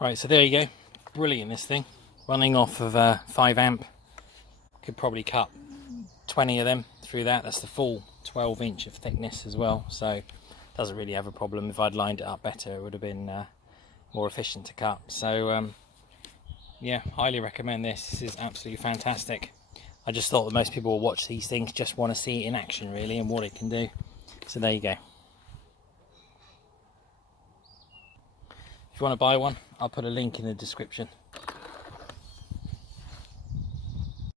Right, so there you go. Brilliant, this thing. Running off of a 5 amp. Could probably cut 20 of them through that. That's the full 12-inch of thickness as well, so doesn't really have a problem. If I'd lined it up better, it would have been more efficient to cut. So yeah, highly recommend this. This is absolutely fantastic. I just thought that most people will watch these things, just want to see it in action really, and what it can do. So there you go. If you want to buy one, I'll put a link in the description.